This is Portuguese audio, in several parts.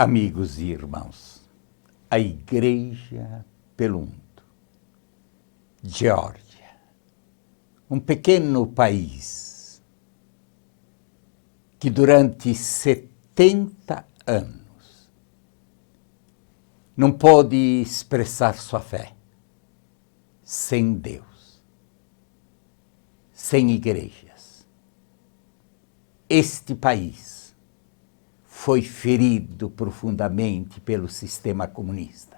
Amigos e irmãos, a Igreja pelo Mundo. Geórgia, um pequeno país que durante 70 anos não pôde expressar sua fé sem Deus, sem igrejas. Este país foi ferido profundamente pelo sistema comunista.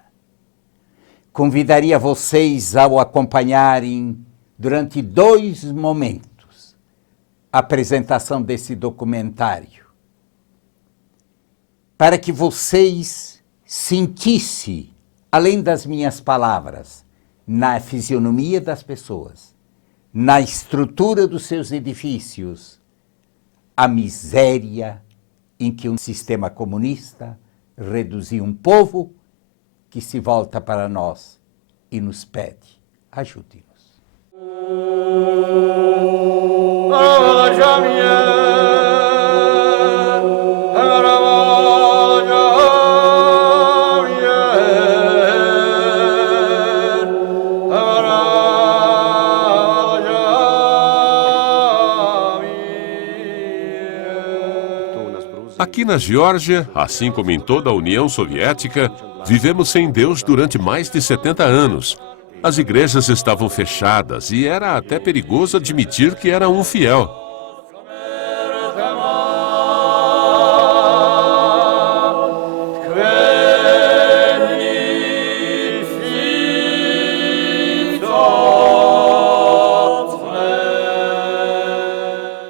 Convidaria vocês ao acompanharem durante 2 momentos a apresentação desse documentário, para que vocês sentissem, além das minhas palavras, na fisionomia das pessoas, na estrutura dos seus edifícios, a miséria em que um sistema comunista reduziu um povo que se volta para nós e nos pede, ajude-nos. Aqui na Geórgia, assim como em toda a União Soviética, vivemos sem Deus durante mais de 70 anos. As igrejas estavam fechadas e era até perigoso admitir que era um fiel.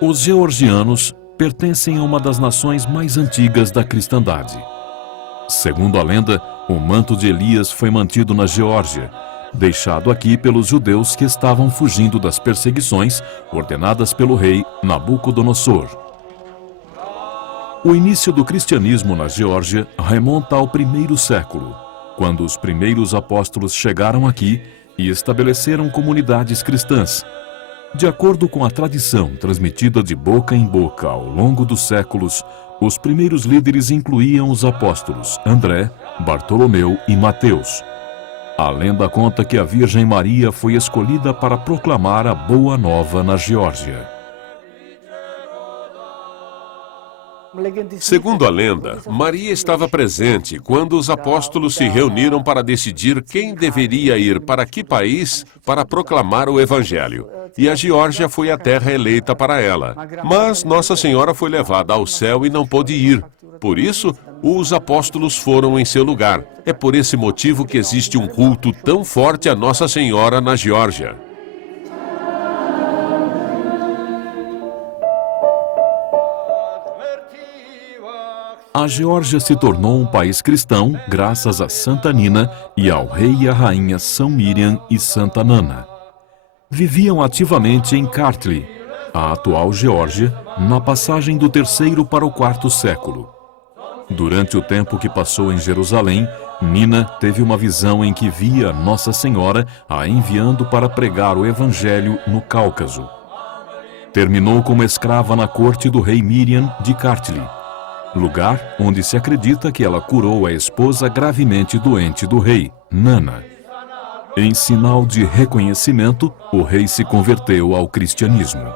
Os georgianos pertencem a uma das nações mais antigas da cristandade. Segundo a lenda, o manto de Elias foi mantido na Geórgia, deixado aqui pelos judeus que estavam fugindo das perseguições ordenadas pelo rei Nabucodonosor. O início do cristianismo na Geórgia remonta ao 1º século, quando os primeiros apóstolos chegaram aqui e estabeleceram comunidades cristãs. De acordo com a tradição transmitida de boca em boca ao longo dos séculos, os primeiros líderes incluíam os apóstolos André, Bartolomeu e Mateus. A lenda conta que a Virgem Maria foi escolhida para proclamar a Boa Nova na Geórgia. Segundo a lenda, Maria estava presente quando os apóstolos se reuniram para decidir quem deveria ir para que país para proclamar o Evangelho. E a Geórgia foi a terra eleita para ela. Mas Nossa Senhora foi levada ao céu e não pôde ir. Por isso, os apóstolos foram em seu lugar. É por esse motivo que existe um culto tão forte a Nossa Senhora na Geórgia. A Geórgia se tornou um país cristão graças a Santa Nina e ao rei e à rainha São Miriam e Santa Nana. Viviam ativamente em Kartli, a atual Geórgia, na passagem do 3º para o 4º século. Durante o tempo que passou em Jerusalém, Nina teve uma visão em que via Nossa Senhora a enviando para pregar o Evangelho no Cáucaso. Terminou como escrava na corte do rei Miriam de Kartli, lugar onde se acredita que ela curou a esposa gravemente doente do rei, Nana. Em sinal de reconhecimento, o rei se converteu ao cristianismo.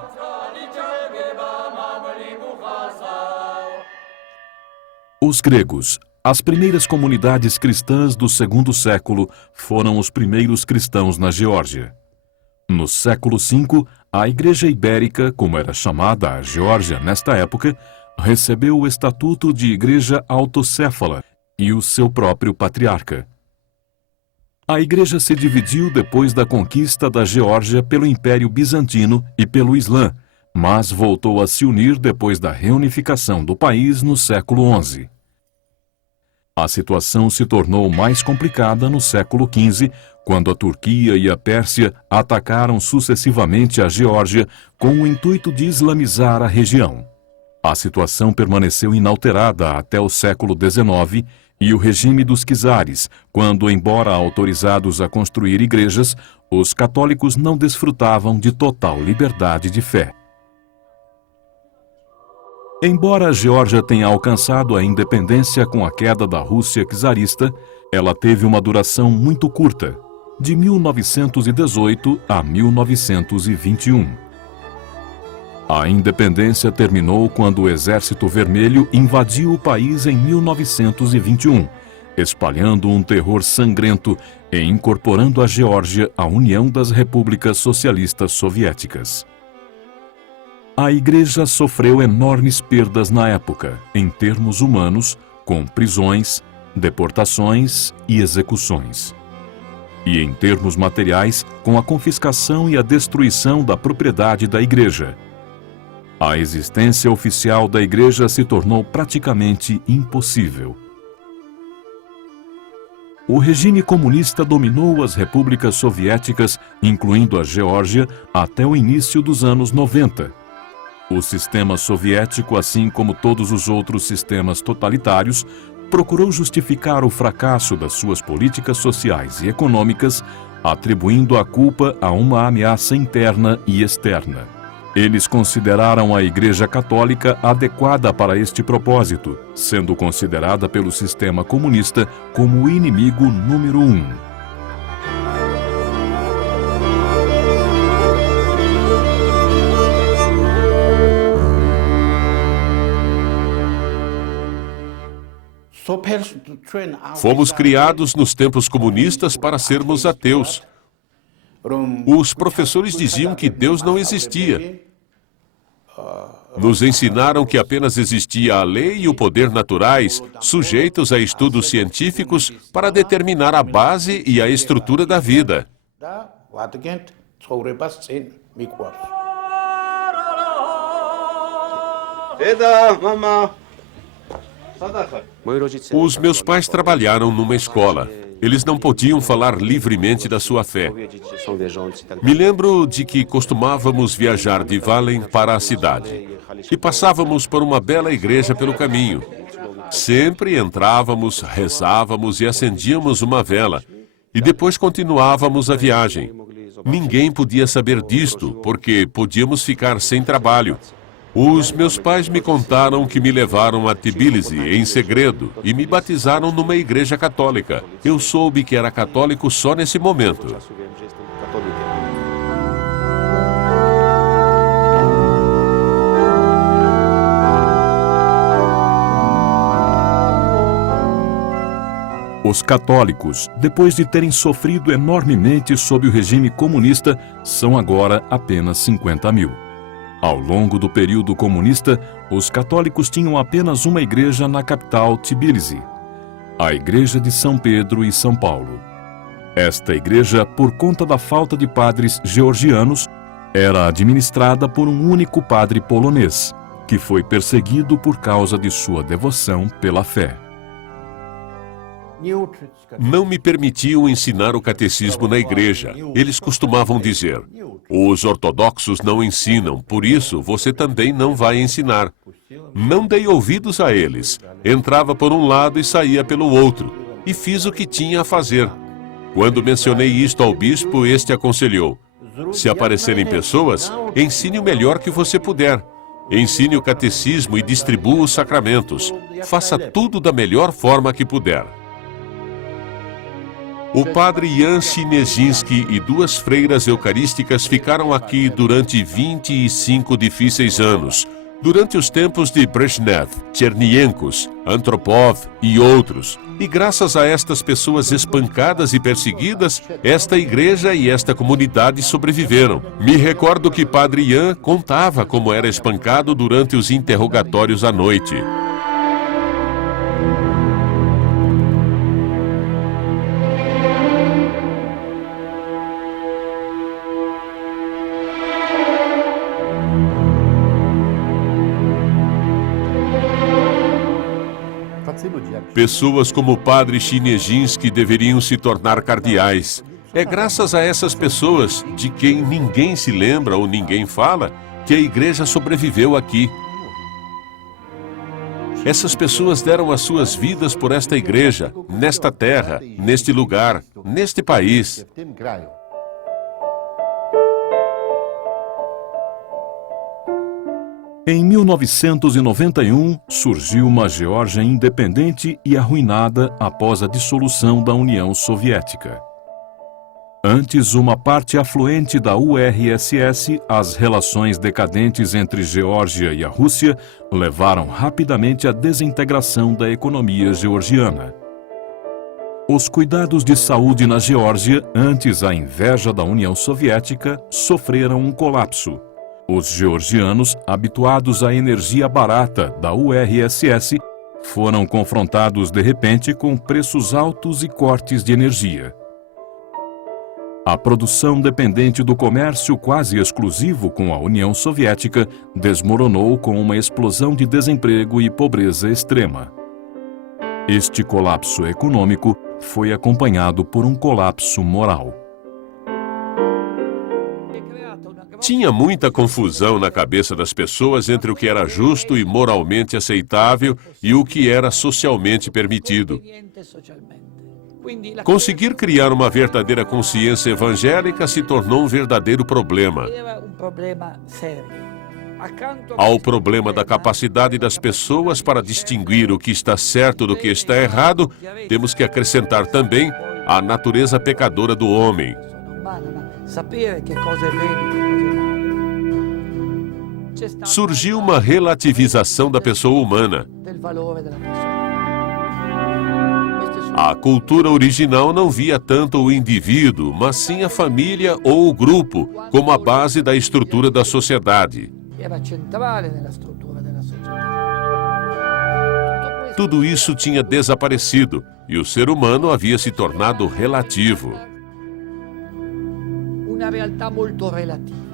Os gregos, as primeiras comunidades cristãs do 2º século, foram os primeiros cristãos na Geórgia. No século V, a Igreja Ibérica, como era chamada a Geórgia nesta época, recebeu o estatuto de Igreja Autocéfala e o seu próprio patriarca. A Igreja se dividiu depois da conquista da Geórgia pelo Império Bizantino e pelo Islã, mas voltou a se unir depois da reunificação do país no século XI. A situação se tornou mais complicada no século XV, quando a Turquia e a Pérsia atacaram sucessivamente a Geórgia com o intuito de islamizar a região. A situação permaneceu inalterada até o século XIX e o regime dos czares, quando, embora autorizados a construir igrejas, os católicos não desfrutavam de total liberdade de fé. Embora a Geórgia tenha alcançado a independência com a queda da Rússia czarista, ela teve uma duração muito curta, de 1918 a 1921. A independência terminou quando o Exército Vermelho invadiu o país em 1921, espalhando um terror sangrento e incorporando a Geórgia à União das Repúblicas Socialistas Soviéticas. A Igreja sofreu enormes perdas na época, em termos humanos, com prisões, deportações e execuções. E em termos materiais, com a confiscação e a destruição da propriedade da Igreja. A existência oficial da Igreja se tornou praticamente impossível. O regime comunista dominou as repúblicas soviéticas, incluindo a Geórgia, até o início dos anos 90. O sistema soviético, assim como todos os outros sistemas totalitários, procurou justificar o fracasso das suas políticas sociais e econômicas, atribuindo a culpa a uma ameaça interna e externa. Eles consideraram a Igreja Católica adequada para este propósito, sendo considerada pelo sistema comunista como o inimigo número 1. Fomos criados nos tempos comunistas para sermos ateus. Os professores diziam que Deus não existia. Nos ensinaram que apenas existia a lei e o poder naturais, sujeitos a estudos científicos para determinar a base e a estrutura da vida. Os meus pais trabalharam numa escola. Eles não podiam falar livremente da sua fé. Me lembro de que costumávamos viajar de Valem para a cidade e passávamos por uma bela igreja pelo caminho. Sempre entrávamos, rezávamos e acendíamos uma vela e depois continuávamos a viagem. Ninguém podia saber disto porque podíamos ficar sem trabalho. Os meus pais me contaram que me levaram a Tbilisi em segredo e me batizaram numa igreja católica. Eu soube que era católico só nesse momento. Os católicos, depois de terem sofrido enormemente sob o regime comunista, são agora apenas 50 mil. Ao longo do período comunista, os católicos tinham apenas uma igreja na capital Tbilisi, a Igreja de São Pedro e São Paulo. Esta igreja, por conta da falta de padres georgianos, era administrada por um único padre polonês, que foi perseguido por causa de sua devoção pela fé. Não me permitiam ensinar o catecismo na igreja. Eles costumavam dizer: os ortodoxos não ensinam, por isso você também não vai ensinar. Não dei ouvidos a eles. Entrava por um lado e saía pelo outro, e fiz o que tinha a fazer. Quando mencionei isto ao bispo, este aconselhou: se aparecerem pessoas, ensine o melhor que você puder. Ensine o catecismo e distribua os sacramentos. Faça tudo da melhor forma que puder. O padre Jan Chinieszynski e duas freiras eucarísticas ficaram aqui durante 25 difíceis anos, durante os tempos de Brezhnev, Chernyenkos, Antropov e outros. E graças a estas pessoas espancadas e perseguidas, esta igreja e esta comunidade sobreviveram. Me recordo que padre Jan contava como era espancado durante os interrogatórios à noite. Pessoas como o padre Chinieszynski deveriam se tornar cardeais. É graças a essas pessoas, de quem ninguém se lembra ou ninguém fala, que a igreja sobreviveu aqui. Essas pessoas deram as suas vidas por esta igreja, nesta terra, neste lugar, neste país. Em 1991, surgiu uma Geórgia independente e arruinada após a dissolução da União Soviética. Antes uma parte afluente da URSS, as relações decadentes entre Geórgia e a Rússia levaram rapidamente à desintegração da economia georgiana. Os cuidados de saúde na Geórgia, antes a inveja da União Soviética, sofreram um colapso. Os georgianos, habituados à energia barata da URSS, foram confrontados de repente com preços altos e cortes de energia. A produção dependente do comércio quase exclusivo com a União Soviética desmoronou com uma explosão de desemprego e pobreza extrema. Este colapso econômico foi acompanhado por um colapso moral. Tinha muita confusão na cabeça das pessoas entre o que era justo e moralmente aceitável e o que era socialmente permitido. Conseguir criar uma verdadeira consciência evangélica se tornou um verdadeiro problema. Ao problema da capacidade das pessoas para distinguir o que está certo do que está errado, temos que acrescentar também a natureza pecadora do homem. Surgiu uma relativização da pessoa humana. A cultura original não via tanto o indivíduo, mas sim a família ou o grupo, como a base da estrutura da sociedade. Tudo isso tinha desaparecido e o ser humano havia se tornado relativo. Uma realtà molto relativa.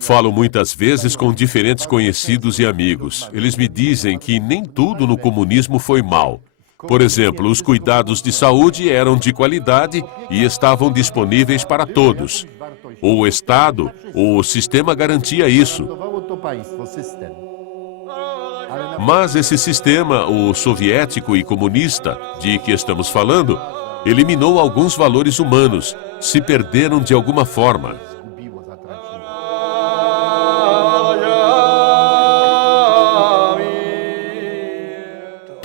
Falo muitas vezes com diferentes conhecidos e amigos. Eles me dizem que nem tudo no comunismo foi mal. Por exemplo, os cuidados de saúde eram de qualidade e estavam disponíveis para todos. O Estado, o sistema garantia isso. Mas esse sistema, o soviético e comunista, de que estamos falando, eliminou alguns valores humanos, se perderam de alguma forma.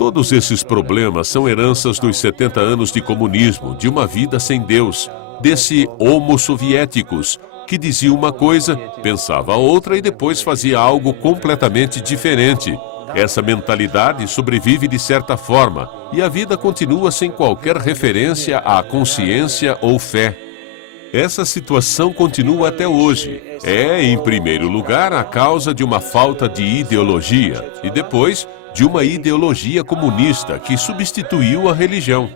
Todos esses problemas são heranças dos 70 anos de comunismo, de uma vida sem Deus, desse homo soviéticos, que dizia uma coisa, pensava outra e depois fazia algo completamente diferente. Essa mentalidade sobrevive de certa forma e a vida continua sem qualquer referência à consciência ou fé. Essa situação continua até hoje. É, em primeiro lugar, a causa de uma falta de ideologia e depois de uma ideologia comunista que substituiu a religião.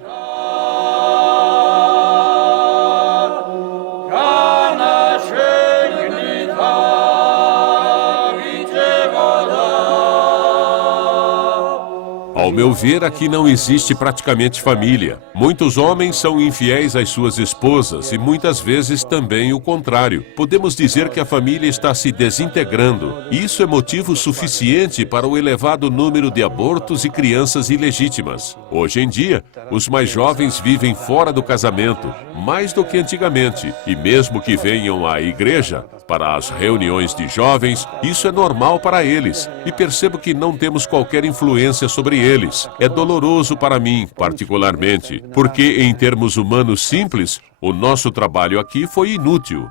Ao meu ver, aqui não existe praticamente família. Muitos homens são infiéis às suas esposas e muitas vezes também o contrário. Podemos dizer que a família está se desintegrando. Isso é motivo suficiente para o elevado número de abortos e crianças ilegítimas. Hoje em dia, os mais jovens vivem fora do casamento, mais do que antigamente. E mesmo que venham à igreja, para as reuniões de jovens, isso é normal para eles. E percebo que não temos qualquer influência sobre eles. É doloroso para mim, particularmente, porque em termos humanos simples, o nosso trabalho aqui foi inútil.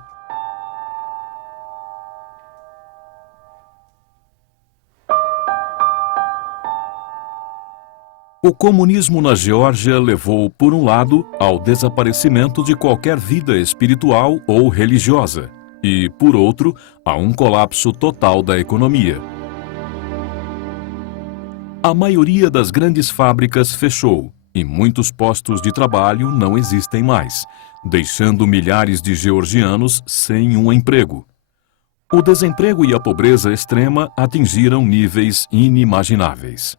O comunismo na Geórgia levou, por um lado, ao desaparecimento de qualquer vida espiritual ou religiosa, e, por outro, a um colapso total da economia. A maioria das grandes fábricas fechou e muitos postos de trabalho não existem mais, deixando milhares de georgianos sem um emprego. O desemprego e a pobreza extrema atingiram níveis inimagináveis.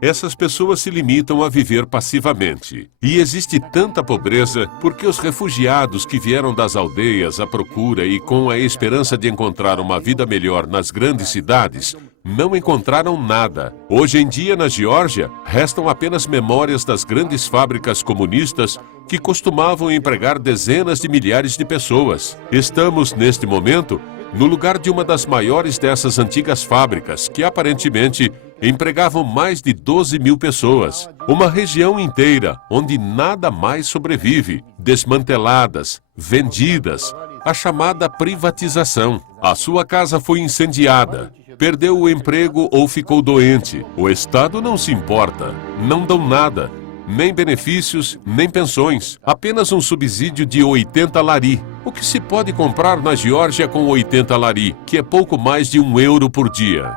Essas pessoas se limitam a viver passivamente. E existe tanta pobreza porque os refugiados que vieram das aldeias à procura e com a esperança de encontrar uma vida melhor nas grandes cidades, não encontraram nada. Hoje em dia, na Geórgia, restam apenas memórias das grandes fábricas comunistas que costumavam empregar dezenas de milhares de pessoas. Estamos, neste momento, no lugar de uma das maiores dessas antigas fábricas, que aparentemente empregavam mais de 12 mil pessoas. Uma região inteira onde nada mais sobrevive, desmanteladas, vendidas, a chamada privatização. A sua casa foi incendiada, perdeu o emprego ou ficou doente. O Estado não se importa, não dão nada, nem benefícios, nem pensões, apenas um subsídio de 80 lari. O que se pode comprar na Geórgia com 80 lari, que é pouco mais de €1 por dia?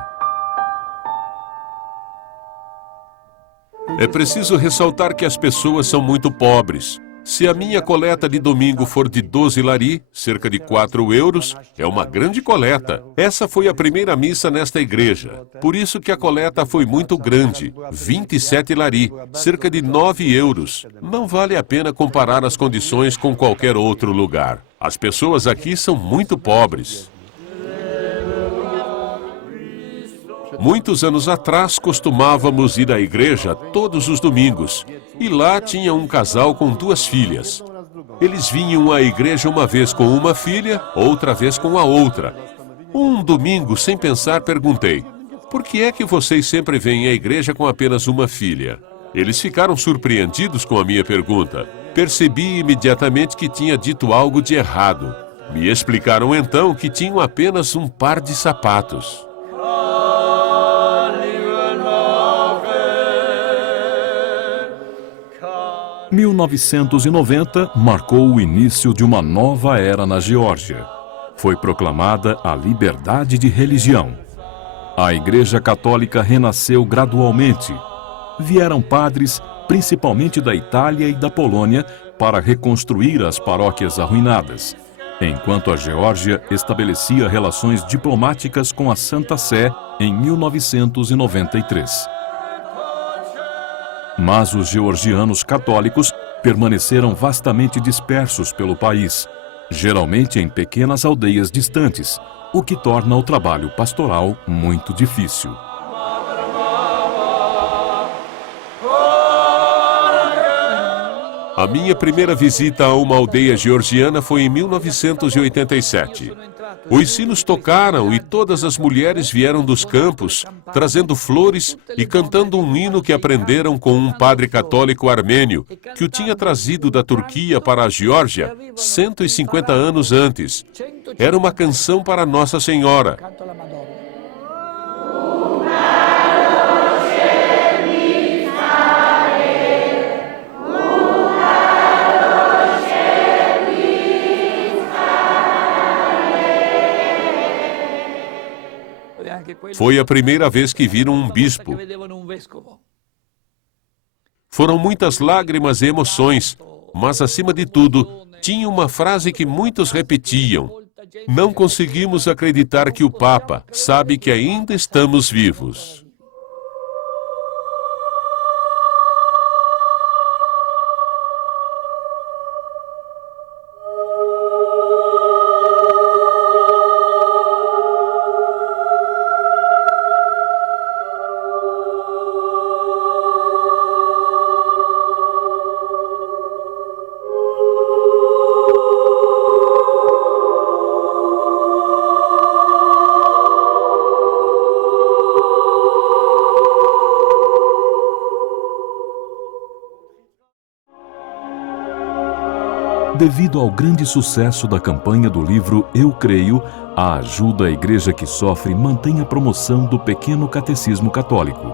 É preciso ressaltar que as pessoas são muito pobres. Se a minha coleta de domingo for de 12 lari, cerca de 4 euros, é uma grande coleta. Essa foi a primeira missa nesta igreja. Por isso que a coleta foi muito grande, 27 lari, cerca de 9 euros. Não vale a pena comparar as condições com qualquer outro lugar. As pessoas aqui são muito pobres. Muitos anos atrás, costumávamos ir à igreja todos os domingos. E lá tinha um casal com 2 filhas. Eles vinham à igreja uma vez com uma filha, outra vez com a outra. Um domingo, sem pensar, perguntei: por que é que vocês sempre vêm à igreja com apenas uma filha? Eles ficaram surpreendidos com a minha pergunta. Percebi imediatamente que tinha dito algo de errado. Me explicaram então que tinham apenas um par de sapatos. 1990 marcou o início de uma nova era na Geórgia. Foi proclamada a liberdade de religião. A Igreja Católica renasceu gradualmente. Vieram padres, principalmente da Itália e da Polônia, para reconstruir as paróquias arruinadas, enquanto a Geórgia estabelecia relações diplomáticas com a Santa Sé em 1993. Mas os georgianos católicos permaneceram vastamente dispersos pelo país, geralmente em pequenas aldeias distantes, o que torna o trabalho pastoral muito difícil. A minha primeira visita a uma aldeia georgiana foi em 1987. Os sinos tocaram e todas as mulheres vieram dos campos, trazendo flores e cantando um hino que aprenderam com um padre católico armênio, que o tinha trazido da Turquia para a Geórgia 150 anos antes. Era uma canção para Nossa Senhora. Foi a primeira vez que viram um bispo. Foram muitas lágrimas e emoções, mas acima de tudo, tinha uma frase que muitos repetiam: não conseguimos acreditar que o Papa sabe que ainda estamos vivos. Devido ao grande sucesso da campanha do livro Eu Creio, a Ajuda à Igreja que Sofre mantém a promoção do Pequeno Catecismo Católico.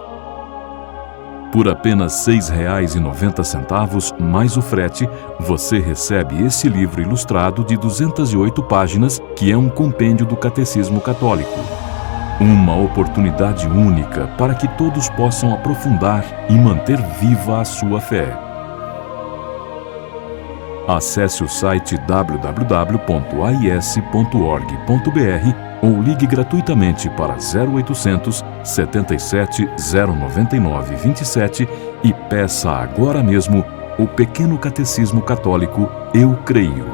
Por apenas R$ 6,90 mais o frete, você recebe esse livro ilustrado de 208 páginas, que é um compêndio do Catecismo Católico. Uma oportunidade única para que todos possam aprofundar e manter viva a sua fé. Acesse o site www.ais.org.br ou ligue gratuitamente para 0800 77 099 27 e peça agora mesmo o Pequeno Catecismo Católico Eu Creio.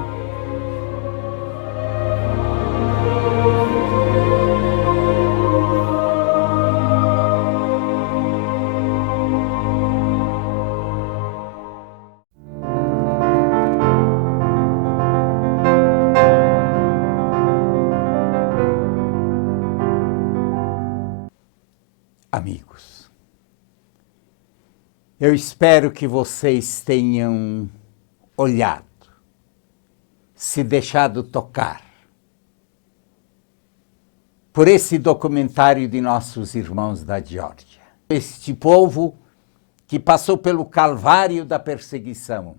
amigos, eu espero que vocês tenham olhado, se deixado tocar por esse documentário de nossos irmãos da Geórgia. Este povo que passou pelo calvário da perseguição,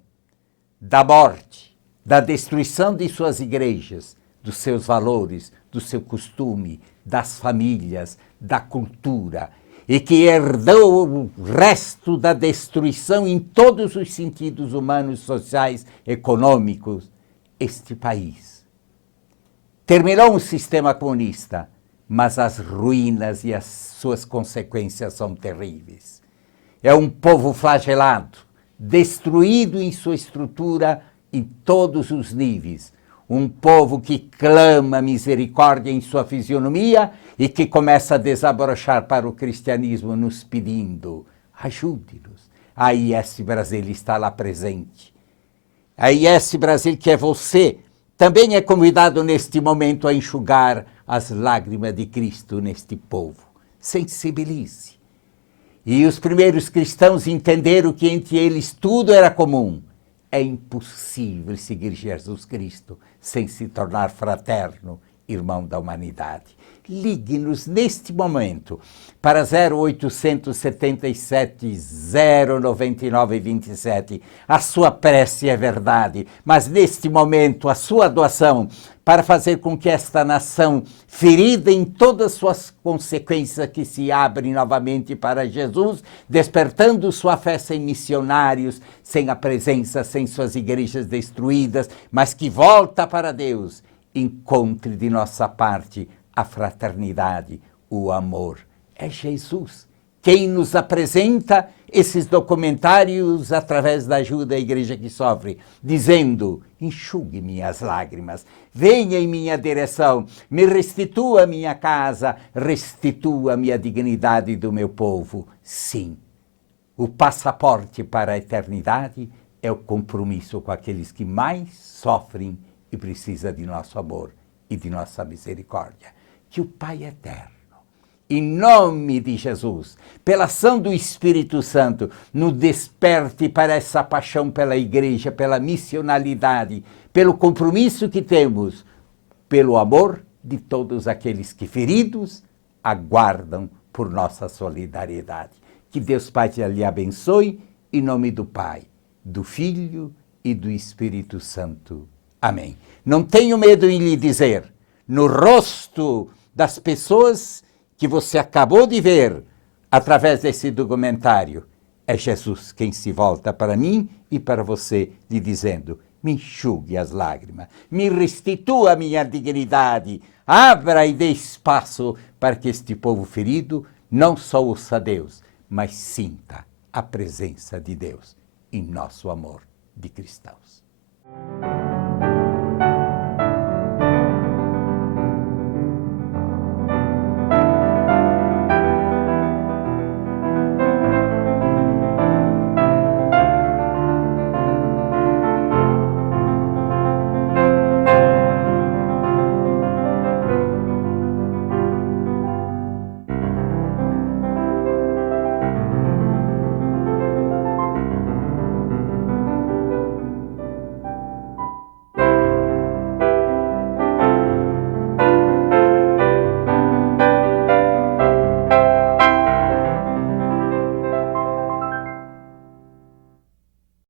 da morte, da destruição de suas igrejas, dos seus valores, do seu costume, das famílias, da cultura, e que herdou o resto da destruição em todos os sentidos humanos, sociais, econômicos, este país. Terminou o sistema comunista, mas as ruínas e as suas consequências são terríveis. É um povo flagelado, destruído em sua estrutura em todos os níveis. Um povo que clama misericórdia em sua fisionomia e que começa a desabrochar para o cristianismo nos pedindo: ajude-nos. A IS Brasil está lá presente. A IS Brasil, que é você, também é convidado neste momento a enxugar as lágrimas de Cristo neste povo. Sensibilize. E os primeiros cristãos entenderam que entre eles tudo era comum. É impossível seguir Jesus Cristo sem se tornar fraterno, irmão da humanidade. Ligue-nos neste momento para 0877 099 27. A sua prece é verdade, mas neste momento a sua doação para fazer com que esta nação, ferida em todas suas consequências, que se abre novamente para Jesus, despertando sua fé sem missionários, sem a presença, sem suas igrejas destruídas, mas que volta para Deus, encontre de nossa parte a fraternidade, o amor. É Jesus quem nos apresenta esses documentários através da ajuda da Igreja que Sofre, dizendo: enxugue minhas lágrimas, venha em minha direção, me restitua minha casa, restitua a minha dignidade do meu povo. Sim, o passaporte para a eternidade é o compromisso com aqueles que mais sofrem e precisam de nosso amor e de nossa misericórdia. Que o Pai Eterno, em nome de Jesus, pela ação do Espírito Santo, nos desperte para essa paixão pela igreja, pela missionalidade, pelo compromisso que temos, pelo amor de todos aqueles que, feridos, aguardam por nossa solidariedade. Que Deus Pai lhe abençoe, em nome do Pai, do Filho e do Espírito Santo. Amém. Não tenho medo em lhe dizer, no rosto das pessoas que você acabou de ver através desse documentário, é Jesus quem se volta para mim e para você, lhe dizendo: me enxugue as lágrimas, me restitua a minha dignidade, abra e dê espaço para que este povo ferido não só ouça Deus, mas sinta a presença de Deus em nosso amor de cristãos.